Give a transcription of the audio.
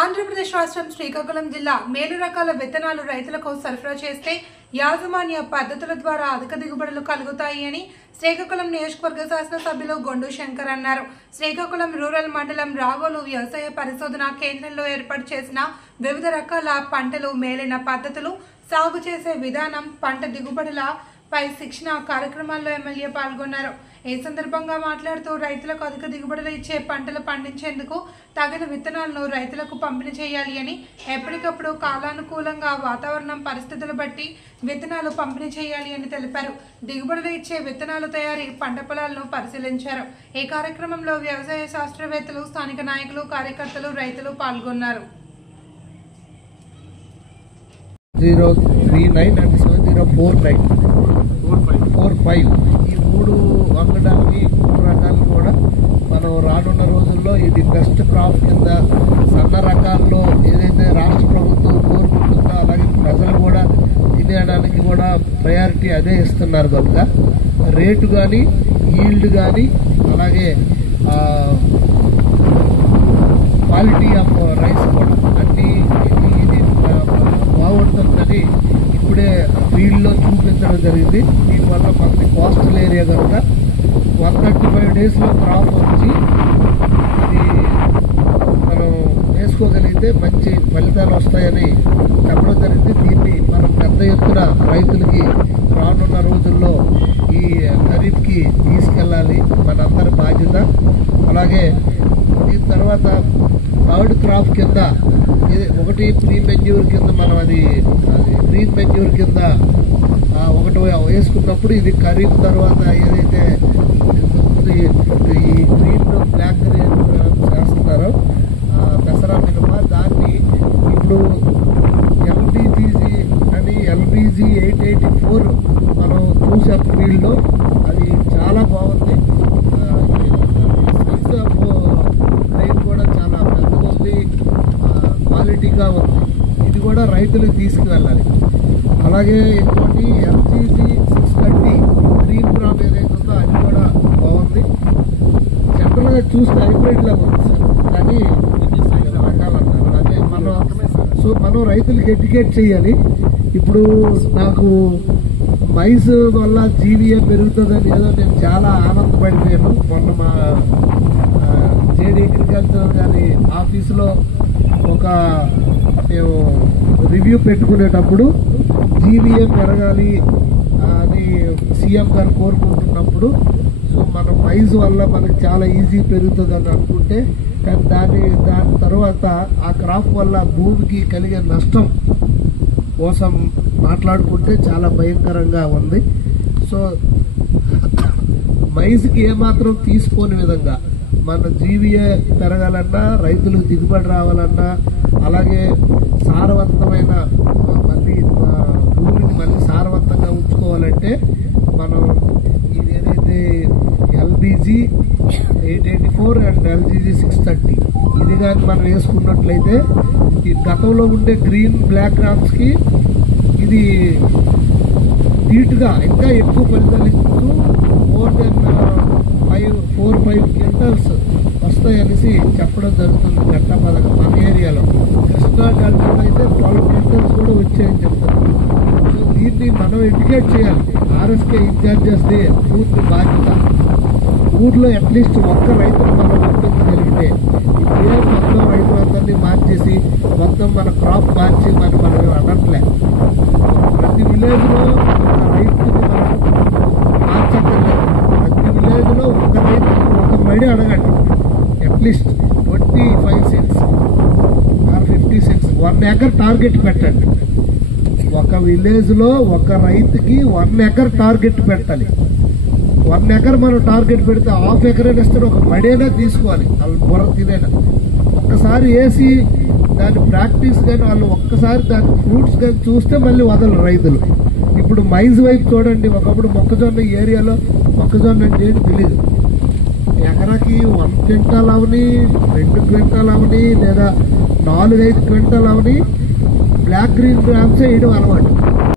ఆంధ్రప్రదేశ్ రాష్ట్రం శ్రీకాకుళం జిల్లా మేలు రకాల విత్తనాలు రైతులకు సరఫరా చేస్తే యాజమాన్య పద్ధతుల ద్వారా అధిక దిగుబడులు కలుగుతాయి అని శ్రీకాకుళం నియోజకవర్గ శాసనసభ్యులు గొండు శంకర్ అన్నారు. శ్రీకాకుళం రూరల్ మండలం రాగోలు వ్యవసాయ పరిశోధన కేంద్రంలో ఏర్పాటు చేసిన వివిధ రకాల పంటలు మేలిన పద్ధతులు, సాగు చేసే విధానం, పంట దిగుబడుల పై శిక్షణ కార్యక్రమాల్లో ఎమ్మెల్యే పాల్గొన్నారు. ఈ సందర్భంగా మాట్లాడుతూ రైతులకు అధిక దిగుబడులు ఇచ్చే పంటలు పండించేందుకు తగిన విత్తనాలను రైతులకు పంపిణీ చేయాలి అని, ఎప్పటికప్పుడు కాలానుకూలంగా వాతావరణం పరిస్థితులు బట్టి విత్తనాలు పంపిణీ చేయాలి అని తెలిపారు. దిగుబడులు ఇచ్చే విత్తనాలు తయారీ, పంట పొలాలను పరిశీలించారు. ఈ కార్యక్రమంలో వ్యవసాయ శాస్త్రవేత్తలు, స్థానిక నాయకులు, కార్యకర్తలు, రైతులు పాల్గొన్నారు. 039 and 704945 ఈ మూడు వంగడానికి మూడు రకాలు కూడా మనం రానున్న రోజుల్లో ఇది బెస్ట్ క్రాప్ కింద సన్న రకాల్లో ఏదైతే రాష్ట్ర ప్రభుత్వం కోరుకుంటుందో అలాగే ప్రజలు కూడా తినేయడానికి కూడా ప్రయారిటీ అదే ఇస్తున్నారు కనుక రేటు కానీ, ఈల్డ్ కానీ, అలాగే క్వాలిటీ ఆఫ్ రైస్ కూడా అన్ని ఇది బాగుంటుందని ఇప్పుడే ఫీల్డ్లో చూపించడం జరిగింది. దీనివల్ల మనకి కోస్టల్ ఏరియా కనుక 135 డేస్లో క్రాప్ వచ్చి ఇది మనం వేసుకోగలిగితే మంచి ఫలితాలు వస్తాయని చెప్పడం జరిగింది. దీన్ని మనం పెద్ద ఎత్తున రైతులకి రానున్న రోజుల్లో ఈ ఖరీఫ్కి తీసుకెళ్ళాలి, మనందరి బాధ్యత. అలాగే దీని తర్వాత థర్డ్ క్రాప్ కింద ఒకటి ప్రీ మెన్యూర్ కింద మనం అది గ్రీన్ మెన్యూర్ కింద ఒకటి వేసుకున్నప్పుడు ఇది ఖరీఫ్ తర్వాత ఏదైతే ఈ గ్రీన్ బ్లాక్ చేస్తున్నారో దసరా మినప దాన్ని ఇప్పుడు ఎల్బీజీ 884 మనం చూసే ఫీల్డ్లో అది చాలా బాగుంది. సైజ్ ఆఫ్ రైన్ కూడా చాలా పెద్దగా ఉంది, క్వాలిటీగా ఉంది. ఇది కూడా రైతులకు తీసుకువెళ్ళాలి. అలాగే ఇంకోటి LGG 630 గ్రీన్ క్రాప్ ఏదైతే ఉందో అది కూడా బాగుంది. జనరల్గా చూస్తే హైబ్రిడ్ లాగా ఉంది సార్, కానీ రకాలు అంటారు. అదే మనం రైతులకు ఎడ్యుకేట్ చేయాలి. ఇప్పుడు నాకు మైస్ వల్ల జీవీఏ పెరుగుతుందని ఏదో నేను చాలా ఆనందపడిపోయాను. మొన్న మా జేడీ అగ్రికల్చర్ గారి ఆఫీసులో ఒక మేము రివ్యూ పెట్టుకునేటప్పుడు జీవీఏ పెరగాలి అని సీఎం గారు కోరుకుంటున్నప్పుడు మన మైజ్ వల్ల మనకు చాలా ఈజీ పెరుగుతుందని అనుకుంటే, కానీ దాని తర్వాత ఆ క్రాప్ వల్ల భూమికి కలిగే నష్టం కోసం మాట్లాడుకుంటే చాలా భయంకరంగా ఉంది. సో మైజ్కి ఏమాత్రం తీసుకోని విధంగా మన జీవీఏ పెరగాలన్నా, రైతులకు దిగుబడి రావాలన్నా, అలాగే సారవంతమైన భూమిని మళ్ళీ సారవంతంగా ఉంచుకోవాలంటే మనం ఇదేదైతే LBG 884 అండ్ LGG 630 ఇది కానీ మనం వేసుకున్నట్లయితే ఈ గతంలో ఉండే గ్రీన్ బ్లాక్ క్రాప్స్కి ఇది ధీటుగా ఇంకా ఎక్కువ ఫలితాలు ఇస్తూ మోర్ దెన్ 4-5 క్వింటల్స్ వస్తాయనేసి చెప్పడం జరుగుతుంది. ఘట్టపదగా మన ఏరియాలో కృష్ణా డెల్టాలో అయితే 12 క్వింటల్స్ కూడా వచ్చాయని చెప్తారు. సో దీన్ని మనం ఎడ్యుకేట్ చేయాలి. RSK ఇన్ఛార్జెస్ది పూర్తి బాధ్యత. ఊర్లో అట్లీస్ట్ ఒక్క రైతును మనం గుర్తించగలిగితే ఇప్పుడే మొత్తం రైతులందరినీ మార్చేసి మొత్తం మన క్రాప్ మార్చి మనం అనట్లే. ప్రతి విలేజ్లో ఒక రైతుని మనం మార్చక్కర్లేదు. ప్రతి విలేజ్లో ఒక రైతుకి ఒక మడి అడగండి. అట్లీస్ట్ 25 cents or 50 cents 1 acre target పెట్టండి. ఒక విలేజ్లో ఒక రైతుకి 1 acre టార్గెట్ పెట్టాలి. 1 acre మనం టార్గెట్ పెడితే ½ acre ఇస్తారు. ఒక మడేనా తీసుకోవాలి, వాళ్ళు బుర్ర తినేనా. ఒక్కసారి వేసి దాని ప్రాక్టీస్ కానీ వాళ్ళు ఒక్కసారి దాని ఫ్రూట్స్ కానీ చూస్తే మళ్ళీ వదలరు రైతులు. ఇప్పుడు మైజ్ వైపు చూడండి, ఒకప్పుడు మొక్కజొన్న ఏరియాలో మొక్కజొన్న అంటే ఏంటి తెలియదు. ఎకరాకి 1 క్వింటాల్ అవని, 2 క్వింటాల్ అవని, లేదా 4-5 క్వింటాల్ అవని బ్లాక్ గ్రీన్ గ్రామ్స్ వేయడం అలవాటు.